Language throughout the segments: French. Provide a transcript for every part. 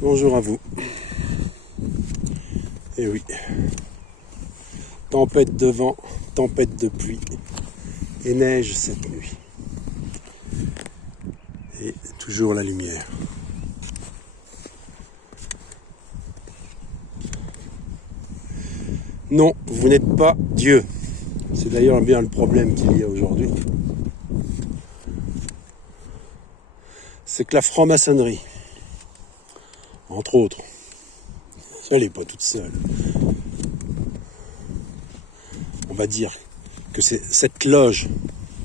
Bonjour à vous. Eh oui. Tempête de vent, tempête de pluie et neige cette nuit. Et toujours la lumière. Non, vous n'êtes pas Dieu. C'est d'ailleurs bien le problème qu'il y a aujourd'hui. C'est que la franc-maçonnerie, entre autres, elle n'est pas toute seule. On va dire que c'est cette loge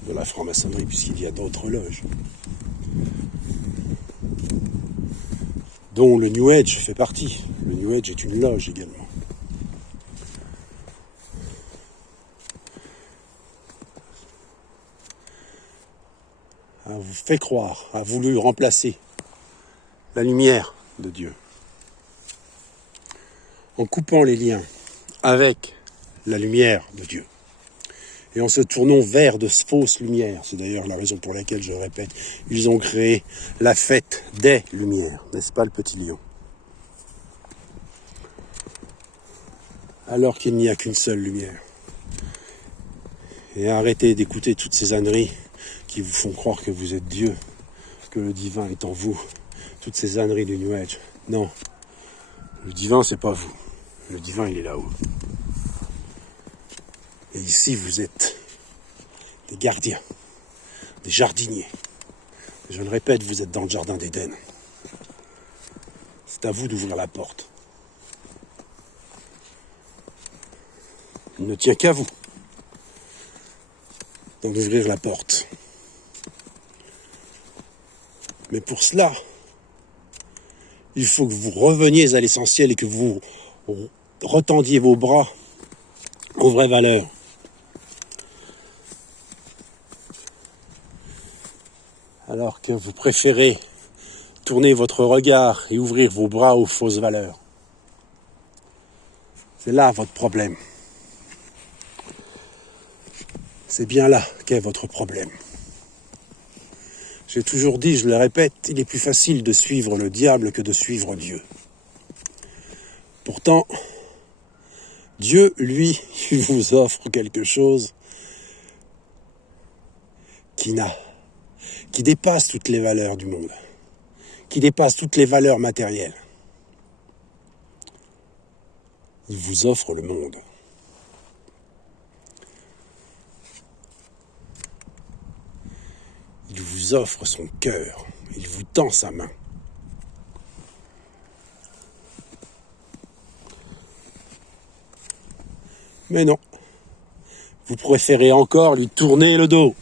de la franc-maçonnerie, puisqu'il y a d'autres loges, dont le New Age fait partie. Le New Age est une loge également. Vous fait croire, a voulu remplacer la lumière de Dieu en coupant les liens avec la lumière de Dieu et en se tournant vers de fausses lumières. C'est d'ailleurs la raison pour laquelle, je répète, ils ont créé la fête des lumières, n'est-ce pas le petit lion? Alors qu'il n'y a qu'une seule lumière. Et arrêtez d'écouter toutes ces âneries qui vous font croire que vous êtes Dieu, que le divin est en vous. Toutes ces âneries du New Age. Non, le divin c'est pas vous. Le divin il est là-haut. Et ici vous êtes des gardiens, des jardiniers. Je le répète, vous êtes dans le jardin d'Éden. C'est à vous d'ouvrir la porte. Il ne tient qu'à vous d'ouvrir la porte. Mais pour cela, il faut que vous reveniez à l'essentiel et que vous retendiez vos bras aux vraies valeurs. Alors que vous préférez tourner votre regard et ouvrir vos bras aux fausses valeurs. C'est là votre problème. C'est bien là qu'est votre problème. J'ai toujours dit, je le répète, il est plus facile de suivre le diable que de suivre Dieu. Pourtant, Dieu, lui, il vous offre quelque chose qui dépasse toutes les valeurs du monde, qui dépasse toutes les valeurs matérielles. Il vous offre le monde. Il vous offre son cœur. Il vous tend sa main. Mais non. Vous préférez encore lui tourner le dos.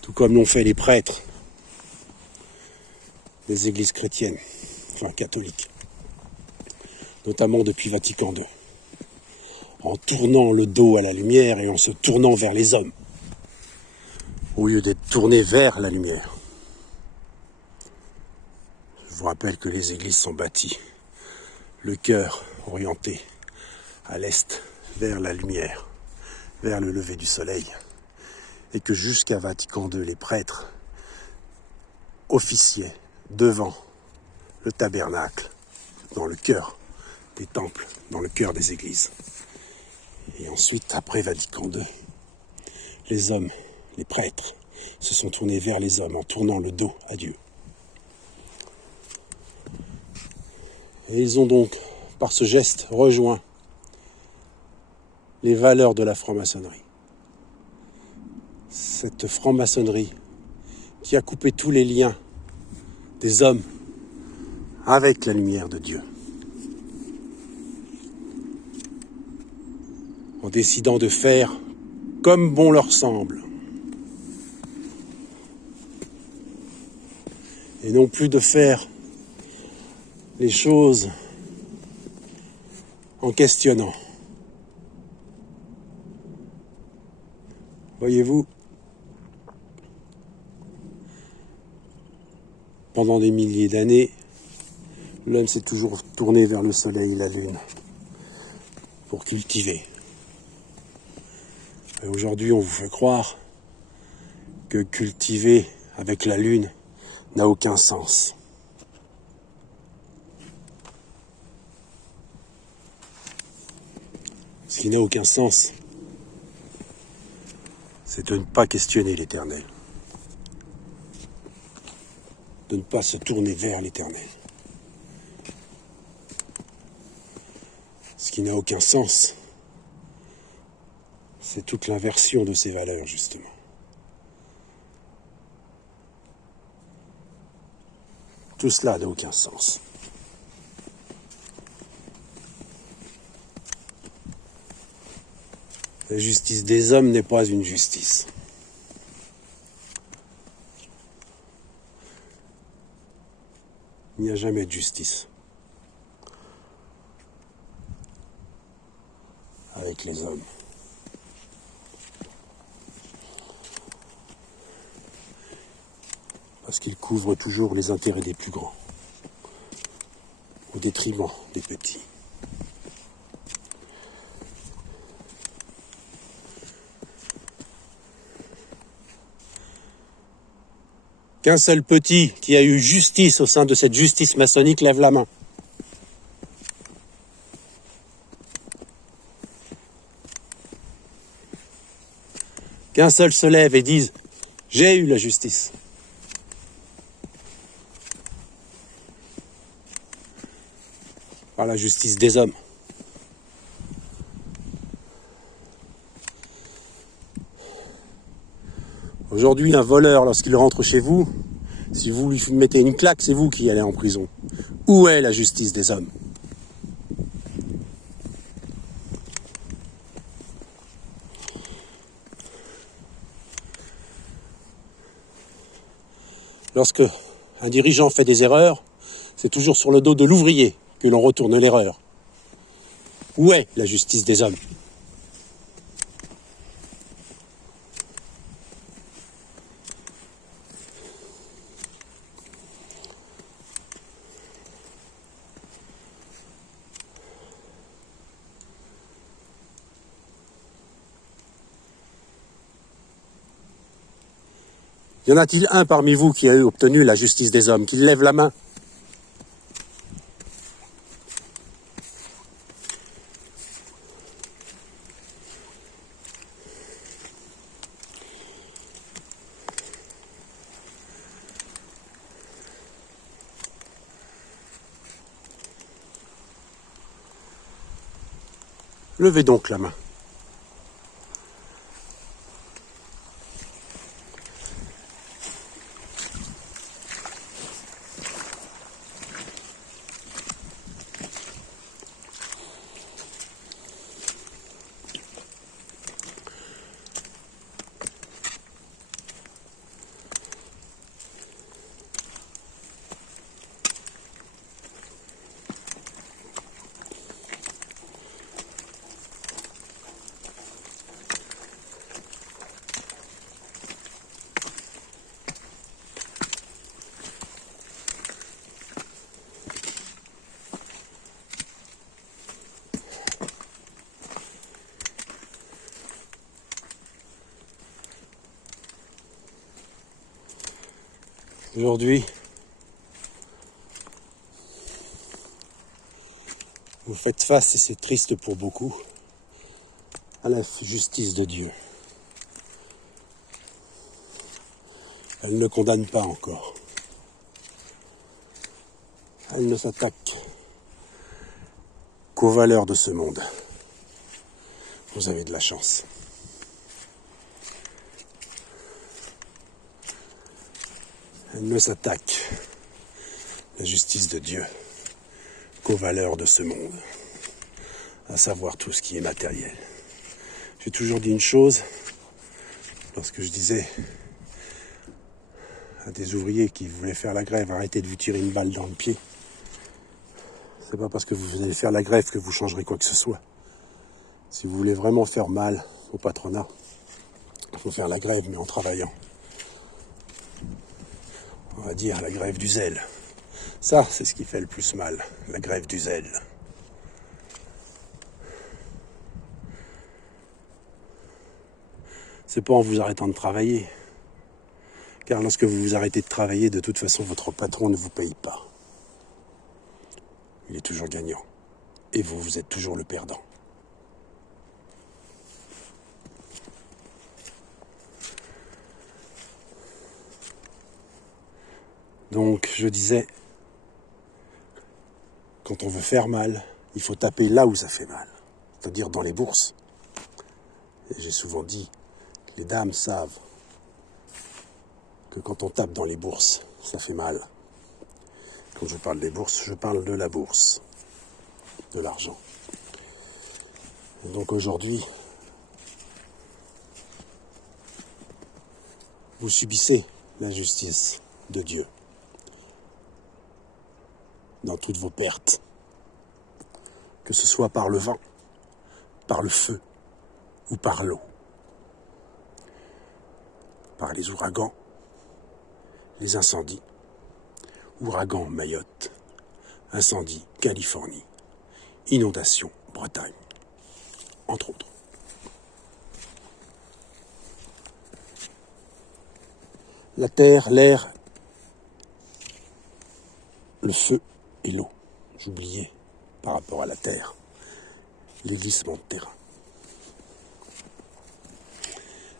Tout comme l'ont fait les prêtres des églises chrétiennes, enfin catholiques. Notamment depuis Vatican II. En tournant le dos à la lumière et en se tournant vers les hommes. Au lieu d'être tourné vers la lumière. Je vous rappelle que les églises sont bâties, le cœur orienté à l'est, vers la lumière, vers le lever du soleil, et que jusqu'à Vatican II, les prêtres officiaient devant le tabernacle, dans le cœur des temples, dans le cœur des églises. Et ensuite, après Vatican II, les hommes, les prêtres, se sont tournés vers les hommes en tournant le dos à Dieu. Et ils ont donc, par ce geste, rejoint les valeurs de la franc-maçonnerie. Cette franc-maçonnerie qui a coupé tous les liens des hommes avec la lumière de Dieu. En décidant de faire comme bon leur semble. Et non plus de faire les choses en questionnant. Voyez-vous, pendant des milliers d'années, l'homme s'est toujours tourné vers le soleil et la lune pour cultiver. Et aujourd'hui, on vous fait croire que cultiver avec la lune n'a aucun sens. Ce qui n'a aucun sens, c'est de ne pas questionner l'Éternel, de ne pas se tourner vers l'Éternel. Ce qui n'a aucun sens, c'est toute l'inversion de ces valeurs, justement. Tout cela n'a aucun sens. La justice des hommes n'est pas une justice. Il n'y a jamais de justice avec les hommes. Parce qu'ils couvrent toujours les intérêts des plus grands, au détriment des petits. Qu'un seul petit qui a eu justice au sein de cette justice maçonnique lève la main. Qu'un seul se lève et dise « J'ai eu la justice ». Par la justice des hommes. Aujourd'hui, un voleur, lorsqu'il rentre chez vous, si vous lui mettez une claque, c'est vous qui allez en prison. Où est la justice des hommes ? Lorsque un dirigeant fait des erreurs, c'est toujours sur le dos de l'ouvrier que l'on retourne l'erreur. Où est la justice des hommes ? Y en a-t-il un parmi vous qui a obtenu la justice des hommes, qui lève la main ? Levez donc la main. Aujourd'hui, vous faites face, et c'est triste pour beaucoup, à la justice de Dieu. Elle ne condamne pas encore. Elle ne s'attaque qu'aux valeurs de ce monde. Vous avez de la chance. Elle ne s'attaque, la justice de Dieu, qu'aux valeurs de ce monde, à savoir tout ce qui est matériel. J'ai toujours dit une chose, lorsque je disais à des ouvriers qui voulaient faire la grève, arrêtez de vous tirer une balle dans le pied. C'est pas parce que vous allez faire la grève que vous changerez quoi que ce soit. Si vous voulez vraiment faire mal au patronat, il faut faire la grève, mais en travaillant. On va dire la grève du zèle. Ça, c'est ce qui fait le plus mal, la grève du zèle. C'est pas en vous arrêtant de travailler. Car lorsque vous vous arrêtez de travailler, de toute façon, votre patron ne vous paye pas. Il est toujours gagnant. Et vous, vous êtes toujours le perdant. Donc je disais, quand on veut faire mal, il faut taper là où ça fait mal, c'est-à-dire dans les bourses. Et j'ai souvent dit, les dames savent que quand on tape dans les bourses, ça fait mal. Quand je parle des bourses, je parle de la bourse, de l'argent. Et donc aujourd'hui, vous subissez l'injustice de Dieu dans toutes vos pertes, que ce soit par le vent, par le feu ou par l'eau, par les ouragans, les incendies, ouragan Mayotte, incendie Californie, inondation Bretagne, entre autres. La terre, l'air, le feu et l'eau. J'oubliais, par rapport à la terre, les glissements de terrain.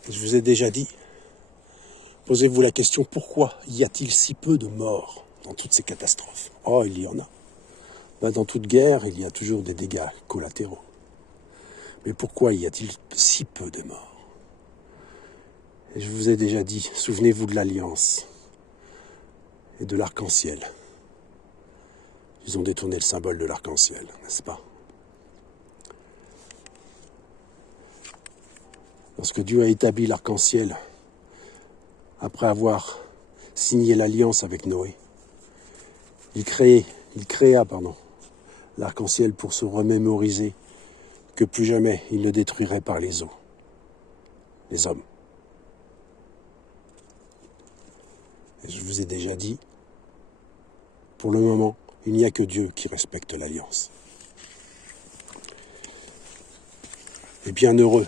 Je vous ai déjà dit, posez-vous la question, pourquoi y a-t-il si peu de morts dans toutes ces catastrophes? Oh, il y en a. Dans toute guerre, il y a toujours des dégâts collatéraux. Mais pourquoi y a-t-il si peu de morts? Et je vous ai déjà dit, souvenez-vous de l'Alliance et de l'arc-en-ciel. Ils ont détourné le symbole de l'arc-en-ciel, n'est-ce pas? Lorsque Dieu a établi l'arc-en-ciel, après avoir signé l'alliance avec Noé, il créa l'arc-en-ciel pour se remémoriser que plus jamais il ne détruirait par les eaux les hommes. Et je vous ai déjà dit, pour le moment, il n'y a que Dieu qui respecte l'alliance. Et bienheureux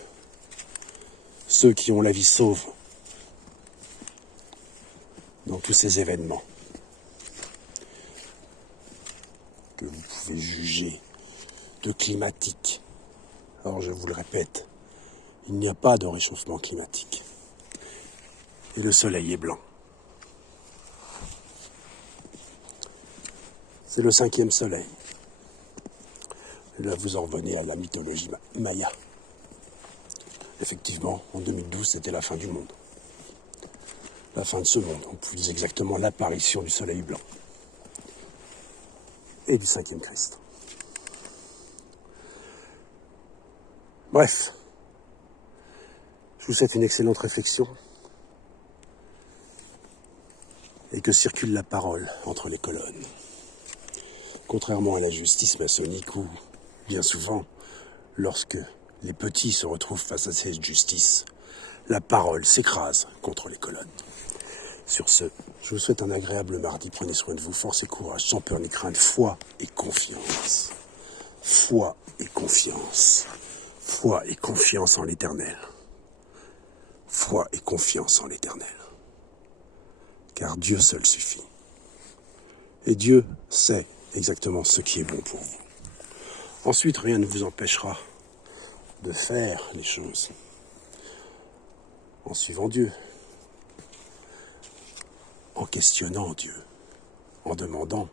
ceux qui ont la vie sauve dans tous ces événements que vous pouvez juger de climatiques. Alors je vous le répète, il n'y a pas de réchauffement climatique. Et le soleil est blanc. C'est le 5e soleil. Et là, vous en revenez à la mythologie maya. Effectivement, en 2012, c'était la fin du monde. La fin de ce monde. On plus exactement l'apparition du soleil blanc. Et du 5e Christ. Bref. Je vous souhaite une excellente réflexion. Et que circule la parole entre les colonnes. Contrairement à la justice maçonnique où, bien souvent, lorsque les petits se retrouvent face à cette justice, la parole s'écrase contre les colonnes. Sur ce, je vous souhaite un agréable mardi. Prenez soin de vous, force et courage, sans peur ni crainte, foi et confiance. Foi et confiance. Foi et confiance en l'Éternel. Foi et confiance en l'Éternel. Car Dieu seul suffit. Et Dieu sait exactement ce qui est bon pour vous. Ensuite, rien ne vous empêchera de faire les choses en suivant Dieu, en questionnant Dieu, en demandant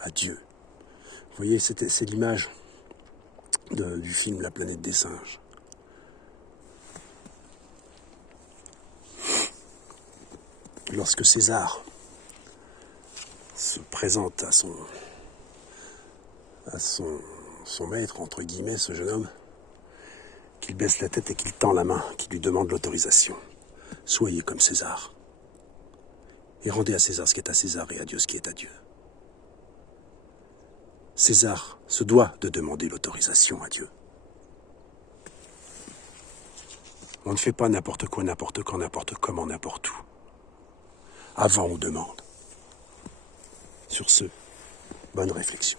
à Dieu. Vous voyez, c'est l'image du film La planète des singes. Lorsque César se présente à son maître, entre guillemets, ce jeune homme, qu'il baisse la tête et qu'il tend la main, qu'il lui demande l'autorisation. Soyez comme César. Et rendez à César ce qui est à César et à Dieu ce qui est à Dieu. César se doit de demander l'autorisation à Dieu. On ne fait pas n'importe quoi, n'importe quand, n'importe comment, n'importe où. Avant, on demande. Sur ce, bonne réflexion.